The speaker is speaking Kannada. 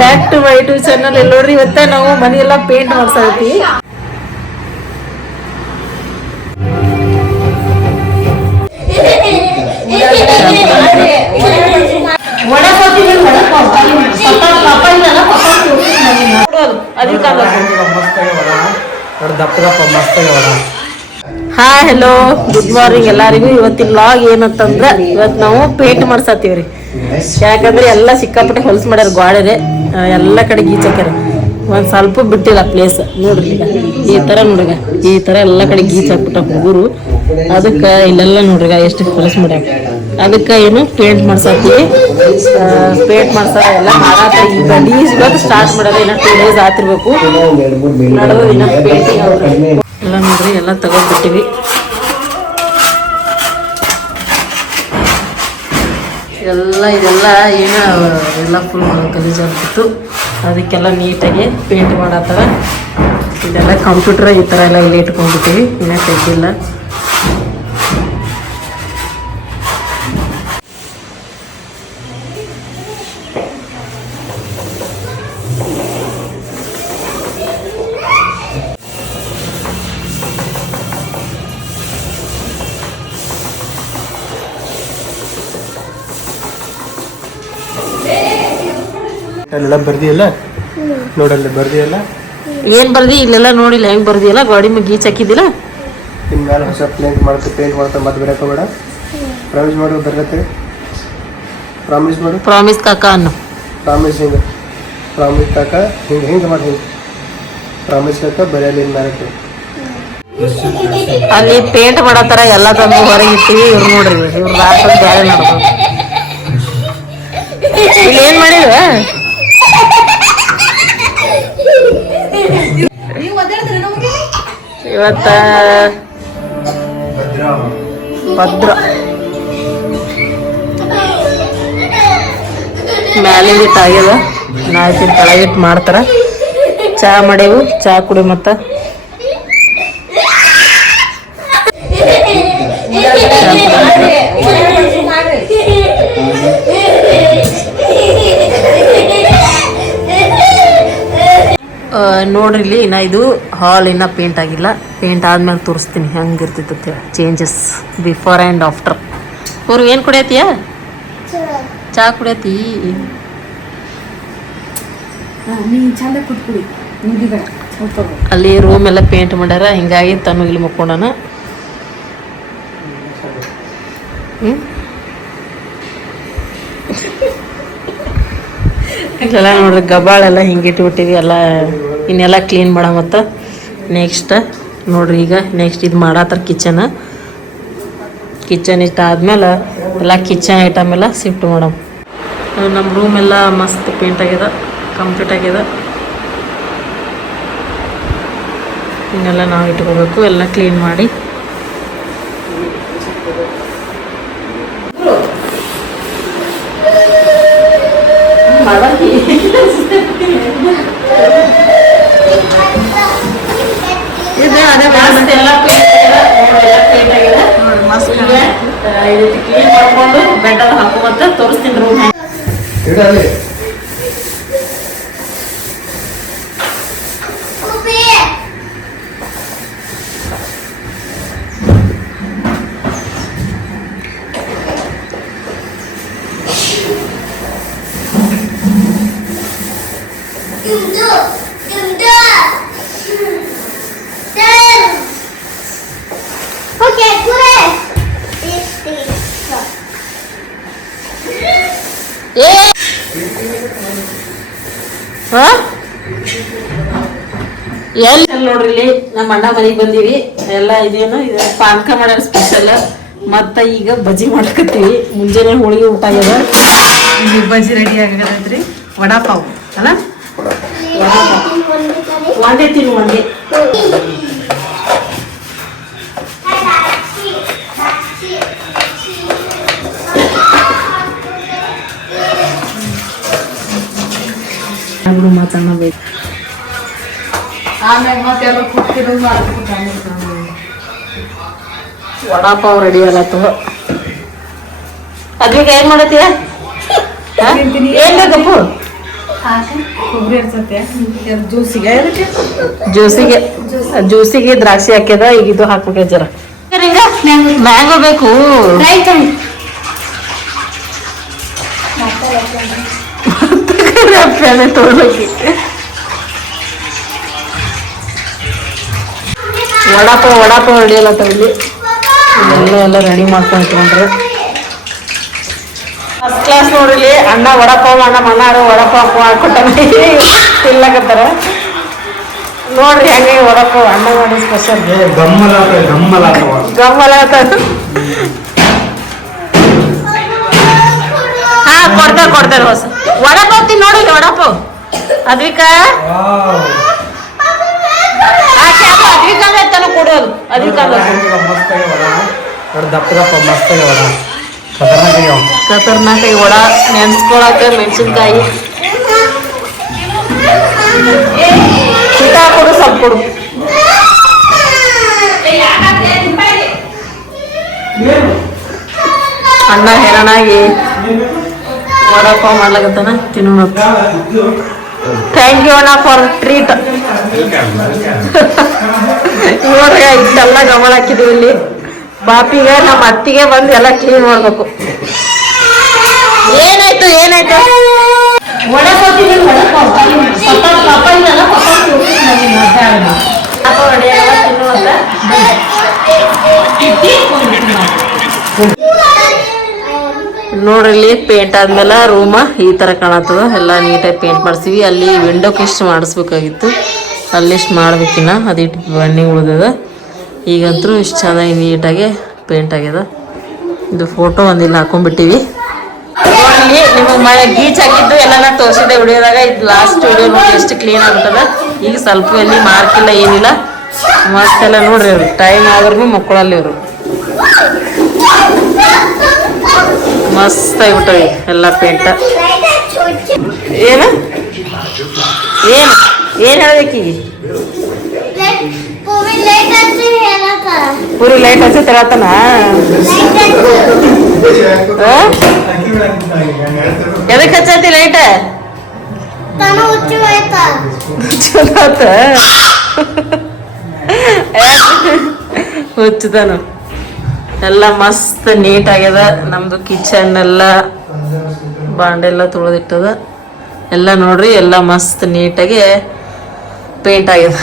Back to my YouTube channel. ಎಲ್ಲ ನೋಡ್ರಿ ಇವತ್ತ ನಾವು ಮನೆಯೆಲ್ಲ ಪೇಂಟ್ ಮಾಡ್ಸತ್ತೀವಿ. ಹಾಯ್ ಹಲೋ ಗುಡ್ ಮಾರ್ನಿಂಗ್ ಎಲ್ಲರಿಗೂ. ಇವತ್ತಿನ ವ್ಲಾಗ್ ಏನಂತಂದ್ರ ಇವತ್ತು ನಾವು ಪೇಂಟ್ ಮಾಡ್ಸತ್ತೀವ್ರಿ. ಯಾಕಂದ್ರೆ ಎಲ್ಲ ಸಿಕ್ಕಾಪಟ್ಟೆ ಹೊಲ್ಸ್ ಮಾಡ್ಯಾರ ಗೋಡೆರೆ, ಎಲ್ಲ ಕಡೆ ಗೀಚಾಕ್ಯಾರ. ಒಂದ್ ಸ್ವಲ್ಪ ಬಿಟ್ಟಿಲ್ಲ ಪ್ಲೇಸ್ ನೋಡ್ರಿ. ಈಗ ಈ ತರ ನೋಡ್ರಿಗ ಈ ತರ ಎಲ್ಲ ಕಡೆ ಗೀಚ್ ಹಾಕ್ಬಿಟ್ಟ ಹುಡುಗರು. ಅದಕ್ಕ ಇಲ್ಲೆಲ್ಲ ನೋಡ್ರಿಗ ಎಷ್ಟು ಹೊಲಸ್ ಮಾಡ್ಯಾರ. ಅದಕ್ಕ ಏನು ಪೇಂಟ್ ಮಾಡ್ಸತ್ತೀವಿ. ಪೇಂಟ್ ಮಾಡ್ಸ ಎಲ್ಲ ಮಾಡಾತ. ಈಗ ಇವತ್ತು ಸ್ಟಾರ್ಟ್ ಮಾಡ್ಯಾರ. ಇನ್ನ 2 days ಆತಿರ್ಬೇಕು. ನಡೆದು ಇನ್ನ ಪೇಂಟಿಂಗ್ ಎಲ್ಲ ನೋಡ್ರಿ ಎಲ್ಲ ತಗೊಂಡ್ಬಿಟ್ಟಿವಿ. ಇದೆಲ್ಲ ಏನೋ ಎಲ್ಲ ಫುಲ್ ಗಲೀಜಾಗ್ಬಿಟ್ಟು ಅದಕ್ಕೆಲ್ಲ ನೀಟಾಗಿ ಪೇಂಟ್ ಮಾಡತ್ತಾರ. ಇದೆಲ್ಲ ಕಂಪ್ಯೂಟರ್ ಈ ಥರ ಎಲ್ಲ ಇಲ್ಲಿ ಇಟ್ಕೊಂಡ್ಬಿಟ್ಟಿವಿ. ಇನ್ನೂ ತೆಗ್ದಿಲ್ಲ. ಎಲ್ಲ ಬರ್ದಿಯಲ್ಲ ನೋಡಲ್ಲ, ಬರ್ದಿಯಲ್ಲ ಏನ್ ಬರ್ದಿ ಇಲ್ಲೆಲ್ಲ ನೋಡಿಲ್ಲ. ಹೆಂಗ್ ಬರ್ದಿಯಲ್ಲ ಗಾಡಿ ಮೇಲೆ ಗೀಚ್ ಹಾಕಿದಿಲ್ಲ. ಇನ್ ಮೇಲೆ ಹೊಸ ಪೇಂಟ್ ಮಾಡ್ತಾ ಮತ್ತೆ ಬರಕ ಬೇಡ. ಪ್ರಾಮಿಸ್ ಮಾಡು ಬರ್ಗತ್ತೆ. ಪ್ರಾಮಿಸ್ ಮಾಡು. ಪ್ರಾಮಿಸ್ ಕಾಕ ಅನ್ನು. ಪ್ರಾಮಿಸ್ ಹಿಂಗ ಪ್ರಾಮಿಸ್ ಕಾಕ ಹಿಂಗ ಮಾಡಿ ಹಿಂಗ ಪ್ರಾಮಿಸ್ ಕಾಕ ಬರೆಯಲ್ಲ ಇನ್ ಮೇಲೆ. ಅಲ್ಲಿ ಪೇಂಟ್ ಮಾಡತ್ತಾರ. ಎಲ್ಲ ತಂದು ಹೊರಗೆ ಇಟ್ಟಿವಿ. ಇವ್ರು ನೋಡ್ರಿ ಇವ್ರು ರಾತ್ರಿ ಬ್ಯಾರೆ ನೋಡ್ಬೋದು. ಇಲ್ಲಿ ಏನ್ ಮಾಡಿದ್ವ ಇವತ್ತ ಭದ್ರ ಮ್ಯಾಲಿಂದ ಆಗ್ಯದ. ನಾಲ್ಕಿನ ಕೆಳಗಿಟ್ಟು ಮಾಡ್ತಾರ. ಚಾ ಮಾಡೇವು. ಚಾ ಕುಡಿ ಮತ್ತ ನೋಡ್ರಿ ಇಲ್ಲಿ ಇನ್ನ ಇದು ಹಾಲ್ ಇನ್ನ ಪೇಂಟ್ ಆಗಿಲ್ಲ. ಪೇಂಟ್ ಆದ್ಮೇಲೆ ತೋರಿಸ್ತೀನಿ ಹೆಂಗಿರ್ತೈತೆ ಚೇಂಜಸ್ ಬಿಫೋರ್ ಆ್ಯಂಡ್ ಆಫ್ಟರ್. ಅವ್ರು ಏನು ಕುಡಿಯತ್ತೀಯ? ಚಾ ಕುಡಿಯತ್ತಿ? ಅಲ್ಲಿ ರೂಮ್ ಎಲ್ಲ ಪೇಂಟ್ ಮಾಡ್ಯಾರ. ಹಿಂಗಾಗಿ ತನು ಇಲ್ಲಿ ಮುಕ್ಕೊಂಡನ. ಇಲ್ಲೆಲ್ಲ ನೋಡ್ರಿ ಗಬಾಳೆಲ್ಲ ಹಿಂಗಿಟ್ಬಿಟ್ಟಿವಿ. ಎಲ್ಲ ಇನ್ನೆಲ್ಲ ಕ್ಲೀನ್ ಮಾಡ. ಮತ್ತು ನೆಕ್ಸ್ಟ್ ನೋಡ್ರಿ ಈಗ ನೆಕ್ಸ್ಟ್ ಇದು ಮಾಡತ್ತಾರ ಕಿಚನ್ ಇಷ್ಟ ಆದ್ಮೇಲೆ ಎಲ್ಲ ಕಿಚನ್ ಐಟಮ್ ಎಲ್ಲ ಶಿಫ್ಟ್ ಮಾಡಮ್. ನಮ್ಮ ರೂಮ್ ಎಲ್ಲ ಮಸ್ತ್ ಪೇಂಟ್ ಆಗ್ಯದ, ಕಂಪ್ಲೀಟ್ ಆಗ್ಯದ. ಇನ್ನೆಲ್ಲ ನಾವು ಇಟ್ಕೋಬೇಕು. ಎಲ್ಲ ಕ್ಲೀನ್ ಮಾಡಿ ಕ್ಲೀನ್ ಮಾಡ್ಕೊಂಡು ಬೆಡ್ ಅಲ್ಲಿ ಹಾಕುವಂತ ತೋರಿಸ್ತೀನಿ ರೂಮ್. ಎಲ್ಲಿ ನೋಡ್ರಿ ಇಲ್ಲಿ ನಮ್ಮ ಅಣ್ಣ ಮನೆಗೆ ಬಂದೀವಿ. ಎಲ್ಲ ಇದೇನು ಇದು ಪಾನಕ ಮಾಡ್ಯಾರ ಸ್ಪೆಷಲ್. ಮತ್ತ ಈಗ ಬಜ್ಜಿ ಮಾಡ್ಕತ್ತೀವಿ. ಮುಂಜಾನೆ ಹೋಳಿಗೆ ಊಟ ಆಗ್ಯದ. ಇಲ್ಲಿ ಬಜ್ಜಿ ರೆಡಿ ಆಗೈತ್ರಿ. ವಡಾಪಾವ್ ಅಲ್ಲ, ಒಂದೇ ತಿನ್ನು ಒಂದೇ. ಮಾತಾಡಬೇಕು. ವಡಾಪಾವ್ ರೆಡಿ ಆಗತ್ತು. ಅದ್ರಿಗೆ ಏನ್ ಮಾಡತ್ತೀಯ? ಏನ್ ಬೇಕಪ್ಪು? ಜ್ಯೂಸಿಗೆ ದ್ರಾಕ್ಷಿ ಹಾಕ್ಯದ. ಈಗ ಇದು ಹಾಕ್ಬೇಕು ಜರ. ಮ್ಯಾಂಗೋ ಬೇಕು. ವಡಾಪಾವ್ ರೆಡಿಯಲ್ಲ ಇಲ್ಲಿ ಎಲ್ಲ ರೆಡಿ ಮಾಡ್ಕೊಂಡು ಇಟ್ಕೊಂಡ್ರೆ ಫಸ್ಟ್ ಕ್ಲಾಸ್ ನೋಡ್ರಿ. ಅಣ್ಣ ವಡಾಪಾವ್ ಮಣ್ಣಾರು ವಡಾಪಾವ್ ಕೊಟ್ಟ ತಿನ್ಲಕತ್ತಾರ ನೋಡ್ರಿ. ಹೆಂಗೆ ವಡಾಪಾವ್ ಅಣ್ಣ ಮಾಡಿ ಸ್ಪೆಷಲ್ ಗಮ್ಮಲ. ಹಾ ಕೊಡ್ತಾರೆ ಹೊಸ ವಡಾಪಾವ್ ತಿನ್ ನೋಡಿ. ವಡಾಪಾವ್ ಅದ್ವಿಕ ಅದ್ವಿಕಾಗ ಕೊಡೋದು. ಅದ್ವಿಕಾಗ ಖತರ್ನಾಕ್ ವಡ ನೆನ್ಸ್ಕೊಳಕ ಮೆಣಸಿನ್ಕಾಯಿ ಕೊಡು ಸ್ವಲ್ಪ ಕೊಡು. ಅಣ್ಣ ಹೆರಣಾಗಿ ವಡಾಪಾವ್ ಮಾಡ್ಲಾಗತ್ತಾನ ತಿನ್ನೋಣ. ಥ್ಯಾಂಕ್ ಯು ಅಣ್ಣ ಫಾರ್ ಟ್ರೀಟ್. ನೋಡ್ರಿ ಇಷ್ಟೆಲ್ಲ ಗಮನ ಹಾಕಿದೀವಿ ಇಲ್ಲಿ. ಬಾಪಿಗೆ ನಮ್ಮ ಅತ್ತಿಗೆ ಬಂದು ಎಲ್ಲ ಕ್ಲೀನ್ ಮಾಡ್ಬೇಕು. ಏನಾಯ್ತು ವಡಾಪಾವ್ ತಿನ್ನಿ. ನೋಡ್ರಿ ಇಲ್ಲಿ ಪೇಂಟ್ ಆದ್ಮೇಲೆ ರೂಮ ಈ ತರ ಕಾಣತ್ತದ. ಎಲ್ಲ ನೀಟಾಗಿ ಪೇಂಟ್ ಮಾಡ್ತೀವಿ. ಅಲ್ಲಿ ವಿಂಡೋಕ್ಕೆ ಇಷ್ಟು ಮಾಡಿಸ್ಬೇಕಾಗಿತ್ತು, ಅಲ್ಲಿಷ್ಟು ಮಾಡ್ಬೇಕಿನ್ನ ಅದಿಟ್ಟು ಬಣ್ಣಿ ಉಳಿದದ. ಈಗಂತೂ ಇಷ್ಟು ಚೆನ್ನಾಗಿ ನೀಟಾಗಿ ಪೇಂಟ್ ಆಗ್ಯದ. ಇದು ಫೋಟೋ ಒಂದಿಲ್ಲ ಹಾಕೊಂಡ್ಬಿಟ್ಟಿವಿ. ನೋಡಿ ನಿಮಗೆ ಮಳೆ ಗೀಚ್ ಹಾಕಿದ್ದು ಎಲ್ಲ ತೋರಿಸಿದೆ ವಿಡಿಯೋದಾಗ. ಇದು ಲಾಸ್ಟ್ ವಿಡಿಯೋ ನೋಡಿ ಎಷ್ಟು ಕ್ಲೀನ್ ಆಗ್ಬಿಟ್ಟದ. ಈಗ ಸ್ವಲ್ಪ ಎಲ್ಲಿ ಮಾರ್ಕಿಲ್ಲ ಏನಿಲ್ಲ ಮತ್ತೆಲ್ಲ ನೋಡ್ರಿ. ಇವ್ರು ಟೈಮ್ ಆದ್ರೂ ಮಕ್ಕಳಲ್ಲಿ ಇವರು ಮಸ್ತ್ ಆಗಿಬಿಟ್ಟವಿ ಎಲ್ಲ ಪೇಂಟ. ಏನು ಹೇಳ್ಬೇಕೀಗ? ಪೂರಿ ಲೈಟ್ ಹಚ್ಚಿ ತಿಳತನ. ಎದಕ್ಕೆ ಹಚ್ಚತಿ ಲೈಟ್? ಚಲೋ ಹುಚ್ಚದನು. ಎಲ್ಲ ಮಸ್ತ್ ನೀಟ್ ಆಗ್ಯದ. ನಮ್ದು ಕಿಚನ್ ಎಲ್ಲ ಬಾಂಡೆಲ್ಲ ತೊಳೆದಿಟ್ಟದ. ಎಲ್ಲ ನೋಡ್ರಿ ಎಲ್ಲ ಮಸ್ತ್ ನೀಟಾಗಿ ಪೇಂಟ್ ಆಗ್ಯದ.